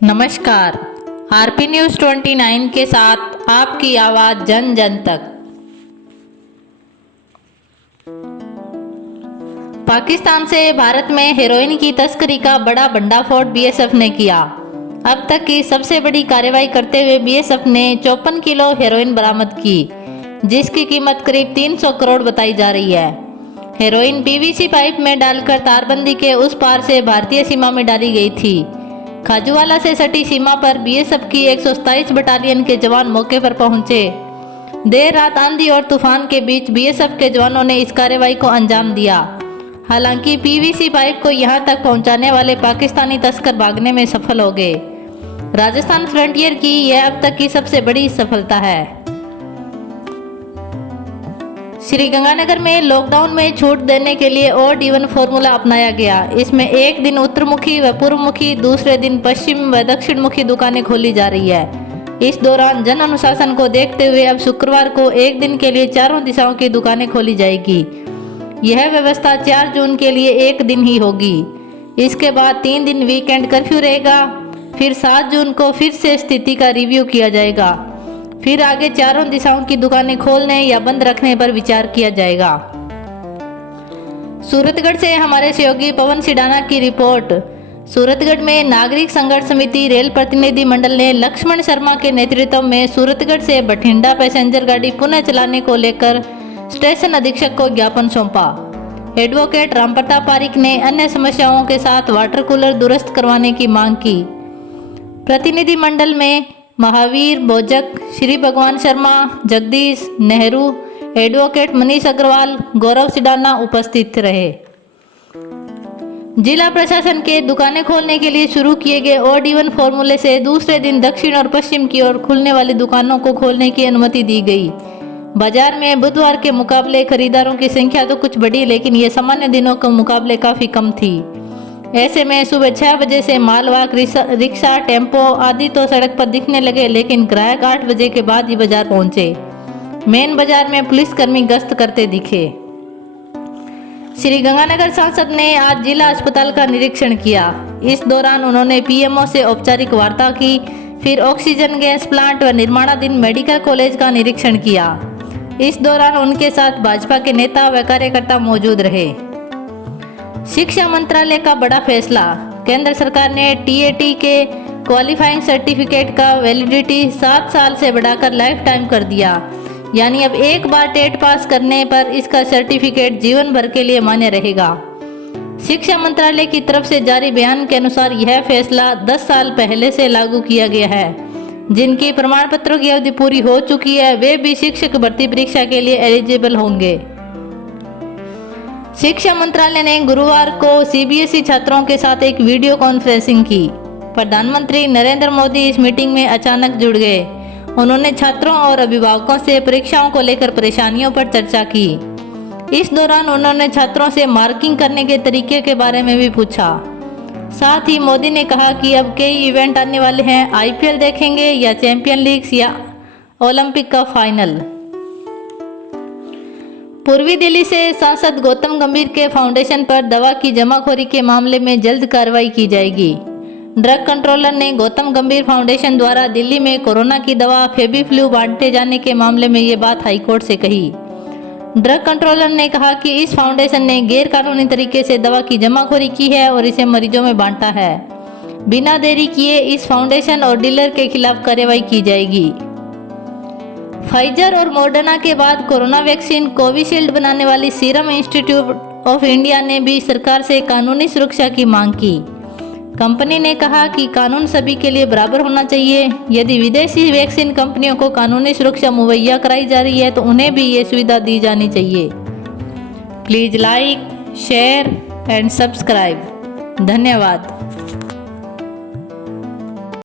नमस्कार। RP news 29 के साथ आपकी आवाज़ जन जन तक। पाकिस्तान से भारत में हेरोइन की तस्करी का बड़ा भंडाफोड़ बीएसएफ ने किया। अब तक की सबसे बड़ी कार्रवाई करते हुए बीएसएफ ने 54 किलो हेरोइन बरामद की, जिसकी कीमत करीब 300 करोड़ बताई जा रही है। हेरोइन पीवीसी पाइप में डालकर तारबंदी के उस पार से भारतीय सीमा में डाली गई थी। खाजूवाला से सटी सीमा पर बीएसएफ की 127 बटालियन के जवान मौके पर पहुंचे। देर रात आंधी और तूफान के बीच बीएसएफ के जवानों ने इस कार्रवाई को अंजाम दिया। हालांकि पीवीसी पाइप को यहां तक पहुंचाने वाले पाकिस्तानी तस्कर भागने में सफल हो गए। राजस्थान फ्रंटियर की यह अब तक की सबसे बड़ी सफलता है। श्रीगंगानगर में लॉकडाउन में छूट देने के लिए ऑड इवन फॉर्मूला अपनाया गया। इसमें एक दिन उत्तरमुखी व पूर्वमुखी, दूसरे दिन पश्चिम व दक्षिण मुखी दुकानें खोली जा रही है। इस दौरान जन अनुशासन को देखते हुए अब शुक्रवार को एक दिन के लिए चारों दिशाओं की दुकानें खोली जाएगी। यह व्यवस्था 4 जून के लिए एक दिन ही होगी। इसके बाद 3 दिन वीकेंड कर्फ्यू रहेगा। फिर 7 जून को फिर से स्थिति का रिव्यू किया जाएगा। फिर आगे चारों दिशाओं की दुकानें खोलने या बंद रखने पर विचार किया जाएगा। सूरतगढ़ से हमारे सहयोगी पवन सिडाना की रिपोर्ट। सूरतगढ़ में नागरिक संघर्ष समिति रेल प्रतिनिधि मंडल ने लक्ष्मण शर्मा के नेतृत्व में सूरतगढ़ से बठिंडा पैसेंजर गाड़ी पुनः चलाने को लेकर स्टेशन अधीक्षक को ज्ञापन सौंपा। एडवोकेट रामप्रताप पारिक ने अन्य समस्याओं के साथ वाटर कूलर दुरुस्त करवाने की मांग की। प्रतिनिधि मंडल में महावीर बोजक, श्री भगवान शर्मा, जगदीश नेहरू, एडवोकेट मनीष अग्रवाल, गौरव सिडाना उपस्थित रहे। जिला प्रशासन के दुकानें खोलने के लिए शुरू किए गए ऑड इवन फॉर्मूले से दूसरे दिन दक्षिण और पश्चिम की ओर खुलने वाली दुकानों को खोलने की अनुमति दी गई। बाजार में बुधवार के मुकाबले खरीदारों की संख्या तो कुछ बढ़ी, लेकिन ये सामान्य दिनों के मुकाबले काफी कम थी। ऐसे में सुबह 6 बजे से मालवाहक रिक्शा, टेम्पो आदि तो सड़क पर दिखने लगे, लेकिन ग्राहक 8 बजे के बाद ही बाजार पहुंचे। मेन बाजार में पुलिसकर्मी गश्त करते दिखे। श्रीगंगानगर सांसद ने आज जिला अस्पताल का निरीक्षण किया। इस दौरान उन्होंने पीएमओ से औपचारिक वार्ता की। फिर ऑक्सीजन गैस प्लांट व निर्माणाधीन मेडिकल कॉलेज का निरीक्षण किया। इस दौरान उनके साथ भाजपा के नेता व कार्यकर्ता मौजूद रहे। शिक्षा मंत्रालय का बड़ा फैसला। केंद्र सरकार ने टीएटी के क्वालिफाइंग सर्टिफिकेट का वैलिडिटी 7 साल से बढ़ाकर लाइफ टाइम कर दिया। यानी अब एक बार टेट पास करने पर इसका सर्टिफिकेट जीवन भर के लिए मान्य रहेगा। शिक्षा मंत्रालय की तरफ से जारी बयान के अनुसार यह फैसला 10 साल पहले से लागू किया गया है। जिनकी प्रमाण पत्रों की अवधि पूरी हो चुकी है, वे भी शिक्षक भर्ती परीक्षा के लिए एलिजिबल होंगे। शिक्षा मंत्रालय ने गुरुवार को सीबीएसई छात्रों के साथ एक वीडियो कॉन्फ्रेंसिंग की। प्रधानमंत्री नरेंद्र मोदी इस मीटिंग में अचानक जुड़ गए। उन्होंने छात्रों और अभिभावकों से परीक्षाओं को लेकर परेशानियों पर चर्चा की। इस दौरान उन्होंने छात्रों से मार्किंग करने के तरीके के बारे में भी पूछा। साथ ही मोदी ने कहा कि अब कई इवेंट आने वाले हैं। आईपीएल देखेंगे या चैंपियन लीग्स या ओलंपिक का फाइनल। पूर्वी दिल्ली से सांसद गौतम गंभीर के फाउंडेशन पर दवा की जमाखोरी के मामले में जल्द कार्रवाई की जाएगी। ड्रग कंट्रोलर ने गौतम गंभीर फाउंडेशन द्वारा दिल्ली में कोरोना की दवा फेबीफ्लू बांटे जाने के मामले में ये बात हाईकोर्ट से कही। ड्रग कंट्रोलर ने कहा कि इस फाउंडेशन ने गैर कानूनी तरीके से दवा की जमाखोरी की है और इसे मरीजों में बांटा है। बिना देरी किए इस फाउंडेशन और डीलर के खिलाफ कार्रवाई की जाएगी। फाइजर और मॉडर्ना के बाद कोरोना वैक्सीन कोविशील्ड बनाने वाली सीरम इंस्टीट्यूट ऑफ इंडिया ने भी सरकार से कानूनी सुरक्षा की मांग की। कंपनी ने कहा कि कानून सभी के लिए बराबर होना चाहिए। यदि विदेशी वैक्सीन कंपनियों को कानूनी सुरक्षा मुहैया कराई जा रही है तो उन्हें भी ये सुविधा दी जानी चाहिए। Please like, share and subscribe. धन्यवाद।